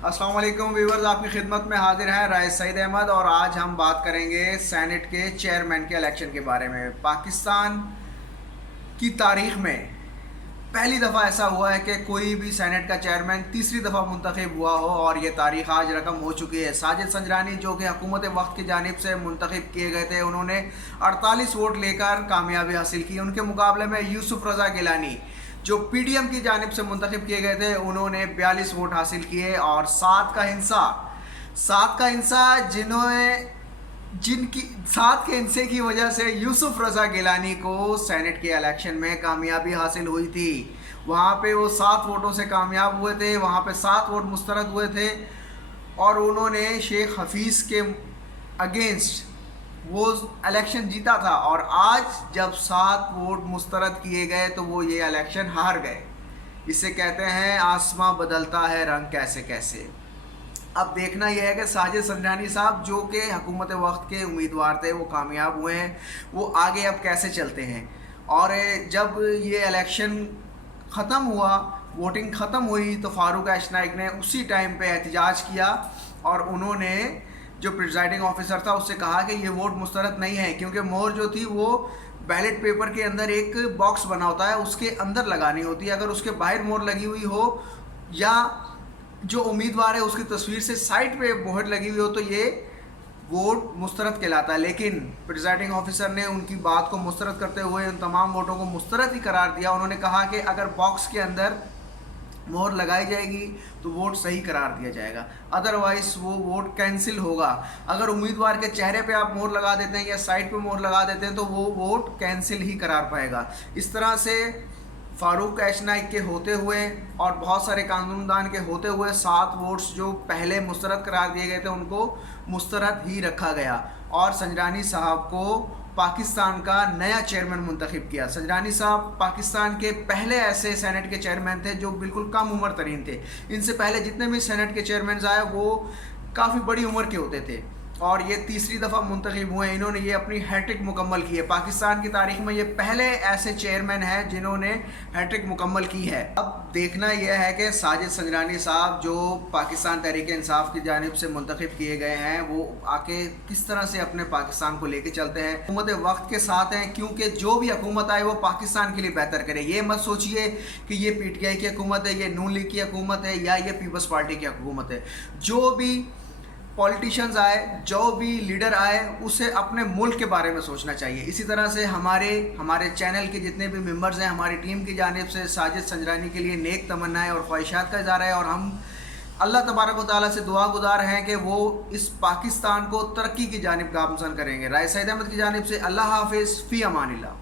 अस्सलाम वालेकुम व्यूवर्स, आपकी खिदमत में हाजिर हैं राइस सईद अहमद। और आज हम बात करेंगे सेनेट के चेयरमैन के इलेक्शन के बारे में। पाकिस्तान की तारीख में पहली दफ़ा ऐसा हुआ है कि कोई भी सेनेट का चेयरमैन तीसरी दफ़ा मुंतखब हुआ हो, और ये तारीख आज रकम हो चुकी है। साजिद संजरानी जो कि हुकूमत वक्त की जानिब से मुंतखब किए गए थे, उन्होंने 48 वोट लेकर कामयाबी हासिल की। उनके मुकाबले में यूसुफ रज़ा गिलानी जो पीडीएम की जानिब से मुंतखब किए गए थे, उन्होंने 42 वोट हासिल किए। और सात का हिंसा जिनकी सात के हिंसे की वजह से यूसुफ रज़ा गिलानी को सेनेट के इलेक्शन में कामयाबी हासिल हुई थी। वहाँ पे वो 7 वोटों से कामयाब हुए थे, वहाँ पे 7 वोट मुस्तरद हुए थे, और उन्होंने शेख हफीज़ के अगेंस्ट वो इलेक्शन जीता था। और आज जब 7 वोट मुस्तरद किए गए तो वो ये इलेक्शन हार गए। इसे कहते हैं आसमां बदलता है रंग कैसे कैसे। अब देखना यह है कि साजिद संजरानी साहब जो कि हुकूमत वक्त के उम्मीदवार थे, वो कामयाब हुए हैं, वो आगे अब कैसे चलते हैं। और जब ये इलेक्शन ख़त्म हुआ, वोटिंग ख़त्म हुई, तो फारूक ऐशनाइक ने उसी टाइम पे एहतजाज किया, और उन्होंने जो प्रिजाइडिंग ऑफिसर था उससे कहा कि ये वोट मुस्तरद नहीं है, क्योंकि मोहर जो थी वो बैलेट पेपर के अंदर एक बॉक्स बना होता है, उसके अंदर लगानी होती है। अगर उसके बाहर मोहर लगी हुई हो या जो उम्मीदवार है उसकी तस्वीर से साइड पे मोहर लगी हुई हो, तो ये वोट मुस्तरद कहलाता है। लेकिन प्रिजाइडिंग ऑफिसर ने उनकी बात को मुस्तरद करते हुए उन तमाम वोटों को मुस्तरद ही करार दिया। उन्होंने कहा कि अगर बॉक्स के अंदर मोहर लगाई जाएगी तो वोट सही करार दिया जाएगा, अदरवाइज वो वोट कैंसिल होगा। अगर उम्मीदवार के चेहरे पे आप मोहर लगा देते हैं या साइड पे मोहर लगा देते हैं तो वो वोट कैंसिल ही करार पाएगा। इस तरह से फारूक ऐशनाइक के होते हुए और बहुत सारे कानूनदान के होते हुए 7 वोट्स जो पहले मुस्तरद करार दिए गए थे उनको मुस्तरद ही रखा गया, और संजरानी साहब को पाकिस्तान का नया चेयरमैन मुंतखब किया। संजरानी साहब पाकिस्तान के पहले ऐसे सेनेट के चेयरमैन थे जो बिल्कुल कम उम्र तरीन थे। इनसे पहले जितने भी सेनेट के चेयरमैन आए वो काफ़ी बड़ी उम्र के होते थे, और ये तीसरी दफ़ा मुंतखब हुए हैं। इन्होंने ये अपनी हैट्रिक मुकम्मल की है। पाकिस्तान की तारीख में ये पहले ऐसे चेयरमैन हैं जिन्होंने हैट्रिक मुकम्मल की है। अब देखना यह है कि साजिद संजरानी साहब जो पाकिस्तान तहरीक इंसाफ की जानिब से मुंतखब किए गए हैं, वो आके किस तरह से अपने पाकिस्तान को लेके चलते हैं। हुकूमत वक्त के साथ हैं, क्योंकि जो भी हुकूमत आए वो पाकिस्तान के लिए बेहतर करे। ये मत सोचिए कि ये पीटीआई की हुकूमत है, ये नून लीग की हुकूमत है, या ये पीपल्स पार्टी की हुकूमत है। जो भी पॉलिटिशियंस आए, जो भी लीडर आए, उसे अपने मुल्क के बारे में सोचना चाहिए। इसी तरह से हमारे चैनल के जितने भी मेंबर्स हैं, हमारी टीम की जानिब से साजिद संजरानी के लिए नेक तमन्नाएं और ख्वाहिशात का इज़हार है, और हम अल्लाह तबारक व तआला से दुआ गुजार हैं कि वो इस पाकिस्तान को तरक्की की जानिब गामज़न करेंगे। राइस सईद अहमद की जानिब से अल्लाह हाफिज़, फ़ी अमानिल्लाह।